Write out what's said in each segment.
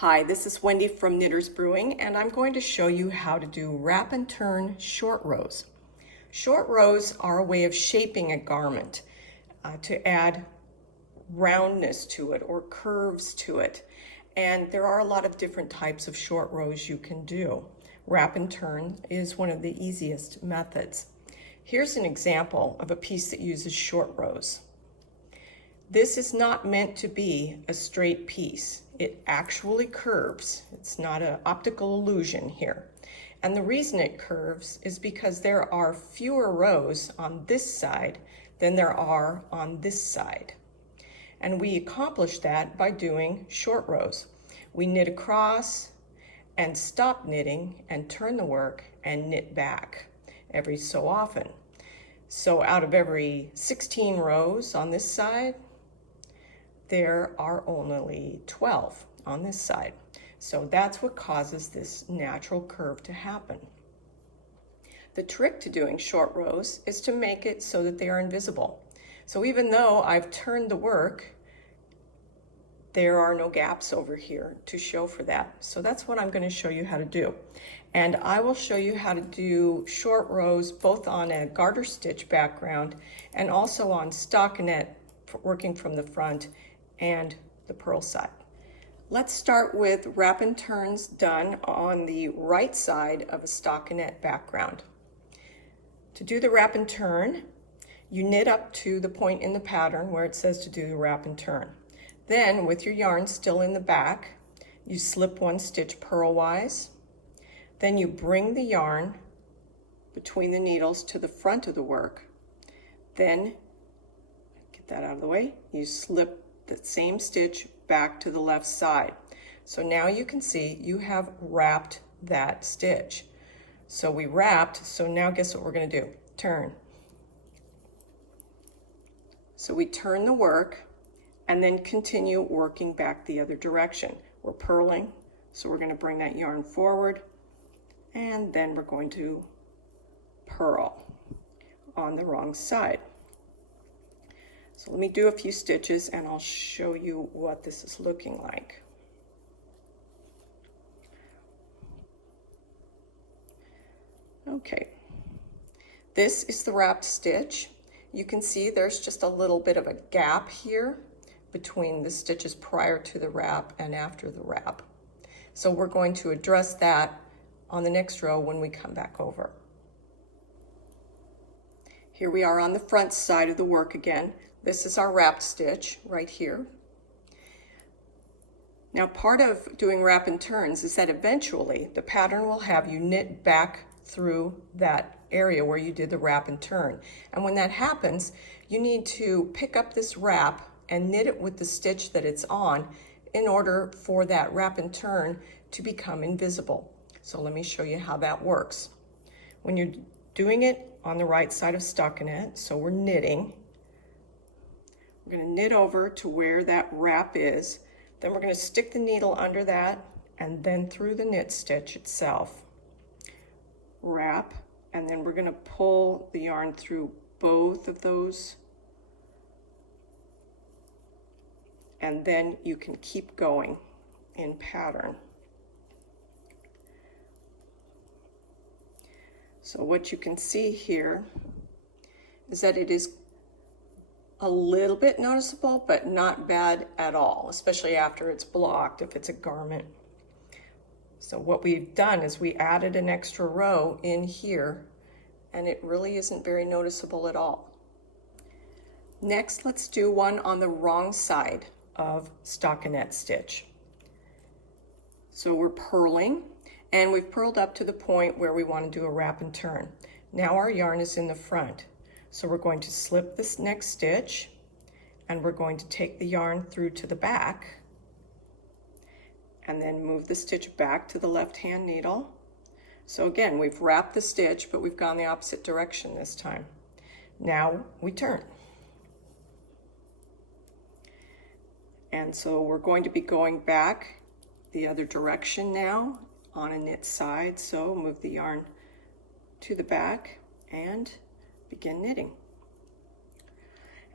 Hi, this is Wendy from Knitters Brewing, and I'm going to show you how to do wrap and turn short rows. Short rows are a way of shaping a garment to add roundness to it or curves to it. And there are a lot of different types of short rows you can do. Wrap and turn is one of the easiest methods. Here's an example of a piece that uses short rows. This is not meant to be a straight piece. It actually curves. It's not an optical illusion here. And the reason it curves is because there are fewer rows on this side than there are on this side. And we accomplish that by doing short rows. We knit across and stop knitting and turn the work and knit back every so often. So out of every 16 rows on this side, there are only 12 on this side. So that's what causes this natural curve to happen. The trick to doing short rows is to make it so that they are invisible. So even though I've turned the work, there are no gaps over here to show for that. So that's what I'm going to show you how to do. And I will show you how to do short rows both on a garter stitch background and also on stockinette, working from the front and the purl side. Let's start with wrap and turns done on the right side of a stockinette background. To do the wrap and turn, you knit up to the point in the pattern where it says to do the wrap and turn. Then with your yarn still in the back, you slip one stitch purlwise. Then you bring the yarn between the needles to the front of the work. Then, get that out of the way, you slip the same stitch back to the left side. So now you can see you have wrapped that stitch. So we wrapped, so now guess what we're going to do? Turn. So we turn the work and then continue working back the other direction. We're purling, so we're going to bring that yarn forward and then we're going to purl on the wrong side. So let me do a few stitches and I'll show you what this is looking like. Okay, this is the wrapped stitch. You can see there's just a little bit of a gap here between the stitches prior to the wrap and after the wrap. So we're going to address that on the next row when we come back over. Here we are on the front side of the work again. This is our wrapped stitch right here. Now part of doing wrap and turns is that eventually the pattern will have you knit back through that area where you did the wrap and turn. And when that happens, you need to pick up this wrap and knit it with the stitch that it's on in order for that wrap and turn to become invisible. So let me show you how that works. When you're doing it on the right side of stockinette, so we're knitting, we're going to knit over to where that wrap is, then we're going to stick the needle under that and then through the knit stitch itself. Wrap, and then we're going to pull the yarn through both of those, and then you can keep going in pattern. So what you can see here is that it is a little bit noticeable, but not bad at all, especially after it's blocked if it's a garment. So what we've done is we added an extra row in here, and it really isn't very noticeable at all. Next, let's do one on the wrong side of stockinette stitch. So we're purling, and we've purled up to the point where we want to do a wrap and turn. Now our yarn is in the front. So we're going to slip this next stitch and we're going to take the yarn through to the back and then move the stitch back to the left hand needle. So again, we've wrapped the stitch, but we've gone the opposite direction this time. Now we turn. And so we're going to be going back the other direction now on a knit side. So move the yarn to the back and begin knitting.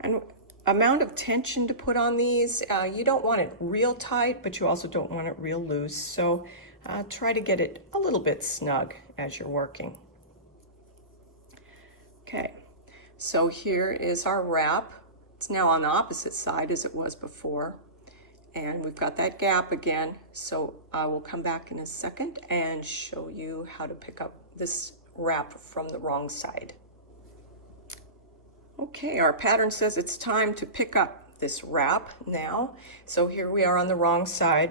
And amount of tension to put on these. You don't want it real tight, but you also don't want it real loose. So try to get it a little bit snug as you're working. Okay, so here is our wrap. It's now on the opposite side as it was before. And we've got that gap again. So I will come back in a second and show you how to pick up this wrap from the wrong side. Okay, our pattern says it's time to pick up this wrap now. So here we are on the wrong side.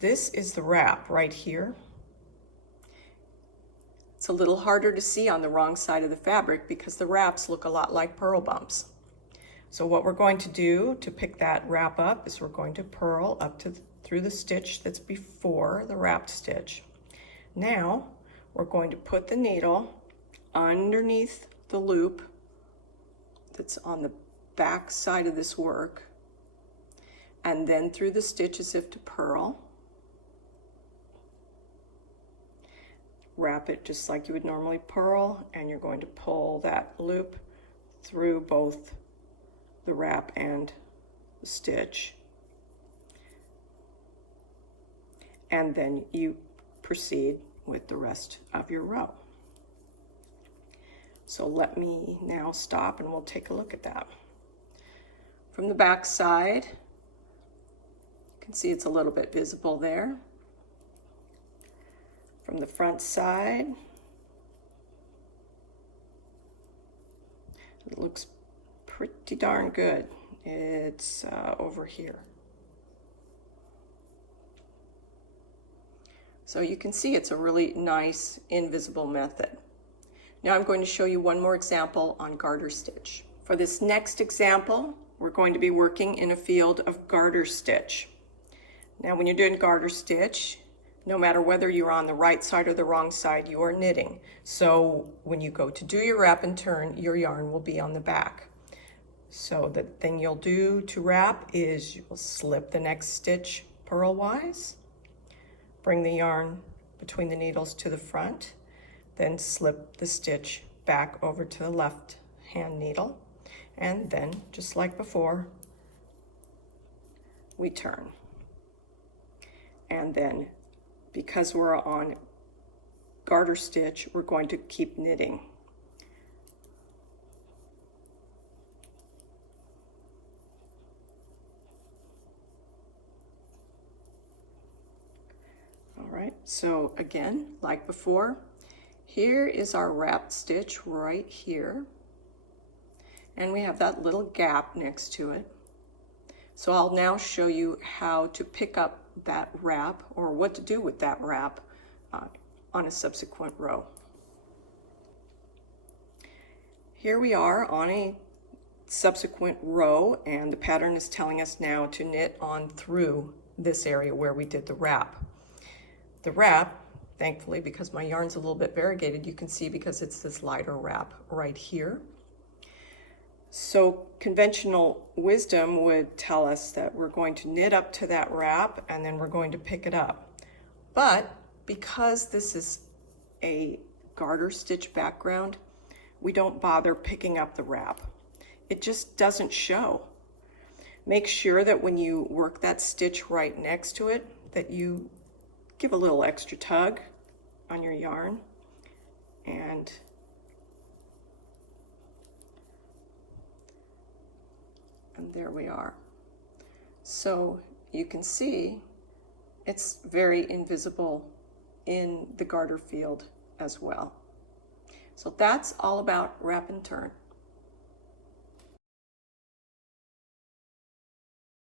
This is the wrap right here. It's a little harder to see on the wrong side of the fabric because the wraps look a lot like purl bumps. So what we're going to do to pick that wrap up is we're going to purl up to through the stitch that's before the wrapped stitch. Now we're going to put the needle underneath the loop that's on the back side of this work, and then through the stitch as if to purl. Wrap it just like you would normally purl, and you're going to pull that loop through both the wrap and the stitch. And then you proceed with the rest of your row. So let me now stop and we'll take a look at that. From the back side, you can see it's a little bit visible there. From the front side, it looks pretty darn good. It's over here. So you can see it's a really nice invisible method. Now I'm going to show you one more example on garter stitch. For this next example, we're going to be working in a field of garter stitch. Now when you're doing garter stitch, no matter whether you're on the right side or the wrong side, you are knitting. So when you go to do your wrap and turn, your yarn will be on the back. So the thing you'll do to wrap is you'll slip the next stitch purlwise, bring the yarn between the needles to the front, then slip the stitch back over to the left hand needle, and then just like before, we turn. And then because we're on garter stitch, we're going to keep knitting. All right, so again, like before, here is our wrapped stitch right here. And we have that little gap next to it. So I'll now show you how to pick up that wrap, or what to do with that wrap on a subsequent row. Here we are on a subsequent row, and the pattern is telling us now to knit on through this area where we did the wrap. The wrap, thankfully, because my yarn's a little bit variegated, you can see because it's this lighter wrap right here. So conventional wisdom would tell us that we're going to knit up to that wrap and then we're going to pick it up. But because this is a garter stitch background, we don't bother picking up the wrap. It just doesn't show. Make sure that when you work that stitch right next to it, that you give a little extra tug on your yarn, and there we are. So you can see it's very invisible in the garter field as well. So that's all about wrap and turn.